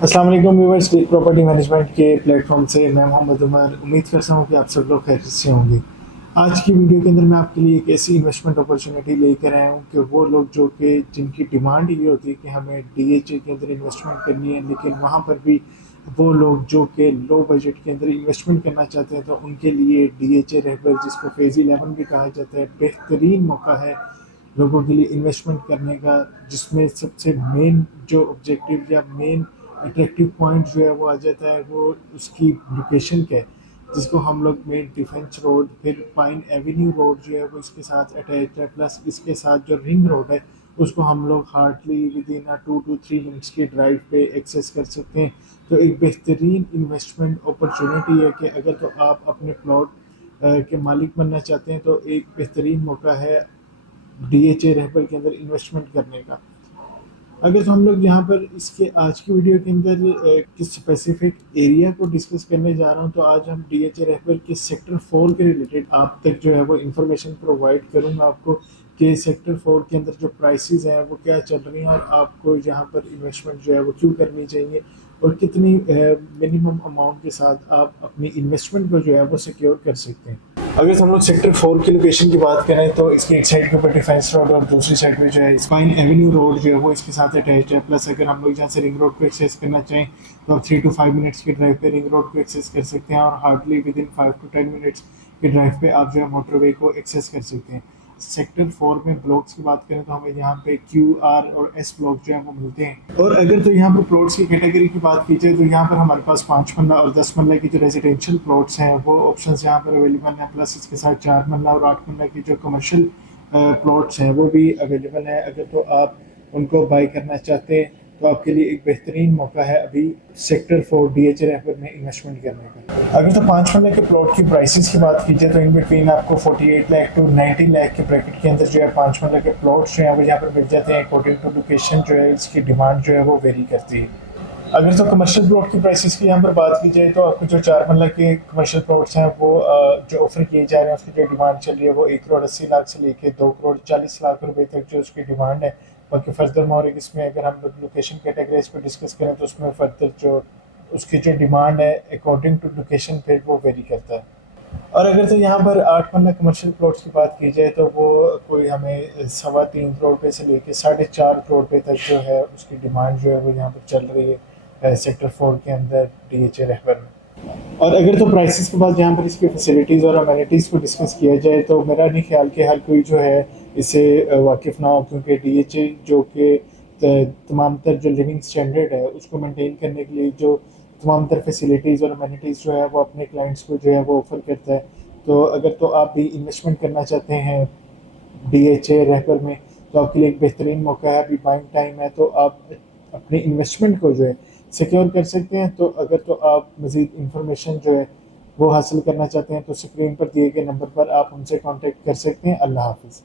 अस्सलाम वालेकुम viewers, big property management के प्लेटफॉर्म से मैं मोहम्मद उमर उम्मीद करता हूँ कि आप सब लोग खैरियत से होंगे। आज की वीडियो के अंदर मैं आपके लिए एक ऐसी इन्वेस्टमेंट अपॉर्चुनिटी लेकर आया हूँ कि वो लोग जो कि जिनकी डिमांड ये होती है कि हमें डीएचए के अंदर इन्वेस्टमेंट करनी है, लेकिन वहाँ पर भी वो लोग जो कि लो बजट के अंदर इन्वेस्टमेंट करना चाहते हैं, तो उनके लिए डीएचए रहबर, जिसको फेज़ 11 भी कहा जाता है, बेहतरीन मौका है लोगों के लिए इन्वेस्टमेंट करने का। जिसमें सबसे मेन जो ऑब्जेक्टिव या मेन अट्रैक्टिव पॉइंट जो है वो आ जाता है, वो उसकी लोकेशन का है, जिसको हम लोग मेन डिफेंस रोड, फिर पाइन एवेन्यू रोड जो है वो इसके साथ अटैच है, प्लस इसके साथ जो रिंग रोड है उसको हम लोग hardly with in 2 to 3 minutes की ड्राइव पे एक्सेस कर सकते हैं। तो एक बेहतरीन इन्वेस्टमेंट अपॉर्चुनिटी है कि अगर तो आप अपने प्लॉट के मालिक बनना चाहते हैं, तो एक बेहतरीन मौका है डीएचए रहबर के अंदर इन्वेस्टमेंट करने का। अगर तो हम लोग यहाँ पर इसके आज की वीडियो के अंदर किस स्पेसिफिक एरिया को डिस्कस करने जा रहा हूँ, तो आज हम डीएचए रहबर के सेक्टर 4 के रिलेटेड आप तक जो है वो इन्फॉर्मेशन प्रोवाइड करूँगा आपको कि सेक्टर 4 के अंदर जो प्राइसेस हैं वो क्या चल रही हैं, और आपको यहाँ पर इन्वेस्टमेंट जो है वो क्यों करनी चाहिए, और कितनी मिनिमम अमाउंट के साथ आप अपनी इन्वेस्टमेंट को जो है वो सिक्योर कर सकते हैं। अगर हम लोग सेक्टर 4 की लोकेशन की बात करें, तो इसकी एक साइड के ऊपर डिफेंस रोड और दूसरी साइड पे जो है स्पाइन एवेन्यू रोड जो है वो इसके साथ अटैच है। प्लस अगर हम लोग यहाँ से रिंग रोड को एक्सेस करना चाहें, तो आप 3 to 5 मिनट्स की ड्राइव पे रिंग रोड को एक्सेस कर सकते हैं, और hardly with in 5 to 10 minutes की ड्राइव पे आप जो है मोटरवे को एक्सेस कर सकते हैं। सेक्टर 4 में ब्लॉक्स की बात करें, तो हमें यहाँ पे क्यू, आर और एस ब्लॉक जो है वो मिलते हैं। और अगर तो यहाँ पर प्लॉट्स की कैटेगरी की बात की जाए, तो यहाँ पर हमारे पास 5 मरला और 10 मरला की जो रेजिडेंशियल प्लॉट्स हैं वो ऑप्शन यहाँ पर अवेलेबल हैं। प्लस इसके साथ 4 मरला और 8 मरला की जो कमर्शियल प्लॉट्स हैं वो भी अवेलेबल हैं। अगर तो आप उनको बाई करना चाहते हैं, तो आपके लिए एक बेहतरीन मौका है अभी सेक्टर 4 डीएचए रहबर में इन्वेस्टमेंट करने का। अगर तो 5 मरले के प्लॉट की प्राइसेस की बात की जाए, तो इन बिटवीन आपको 48 लाख टू 90 लाख के ब्रैकेट के अंदर जो है 5 मरले के प्लॉट्स जो है वो यहाँ पर मिल जाते हैं। अकॉर्डिंग टू लोकेशन जो है इसकी डिमांड जो है वो वेरी करती है। अगर तो कमर्शियल प्लॉट की प्राइसेस की यहाँ पर बात की जाए, तो आपको जो 4 मरला के कमर्शियल प्लॉट्स हैं वो जो ऑफर किए जा रहे हैं उसकी जो डिमांड चल रही है वो 1 करोड़ 80 लाख से लेके 2 करोड़ 40 लाख रुपए तक जो उसकी डिमांड है। बाकी फर्दर मोर इसमें अगर हम लोग लोकेशन कैटेगरीज को डिस्कस करें, तो उसमें फर्दर जो उसकी जो डिमांड है अकॉर्डिंग टू लोकेशन फिर वो वेरी करता है। और अगर तो यहाँ पर 8 मरला कमर्शियल प्लॉट्स की बात की जाए, तो वो कोई हमें 3.25 करोड़ रुपये से लेके 4.5 करोड़ रुपये तक जो है उसकी डिमांड जो है वो यहाँ पर चल रही है सेक्टर 4 के अंदर डीएचए रहबर में। और अगर तो प्राइसेस के बाद यहाँ पर इसकी फैसिलिटीज़ और अमेनिटीज़ को डिस्कस किया जाए, तो मेरा नहीं ख्याल कि हर कोई जो है इससे वाकिफ़ ना हो, क्योंकि डीएचए जो कि तमाम तर जो लिविंग स्टैंडर्ड है उसको मेंटेन करने के लिए जो तमाम तर फैसिलिटीज़ और अमेनिटीज़ जो है वो अपने क्लाइंट्स को जो है वो ऑफर करता है। तो अगर तो आप भी इन्वेस्टमेंट करना चाहते हैं डीएचए रहबर में, तो आपके लिए एक बेहतरीन मौका है, अभी बाइंग टाइम है, तो आप अपनी इन्वेस्टमेंट को जो है सिक्योर कर सकते हैं। तो अगर तो आप मज़ीद इंफॉर्मेशन जो है वो हासिल करना चाहते हैं, तो स्क्रीन पर दिए गए नंबर पर आप हमसे कांटेक्ट कर सकते हैं। अल्लाह हाफ़िज़।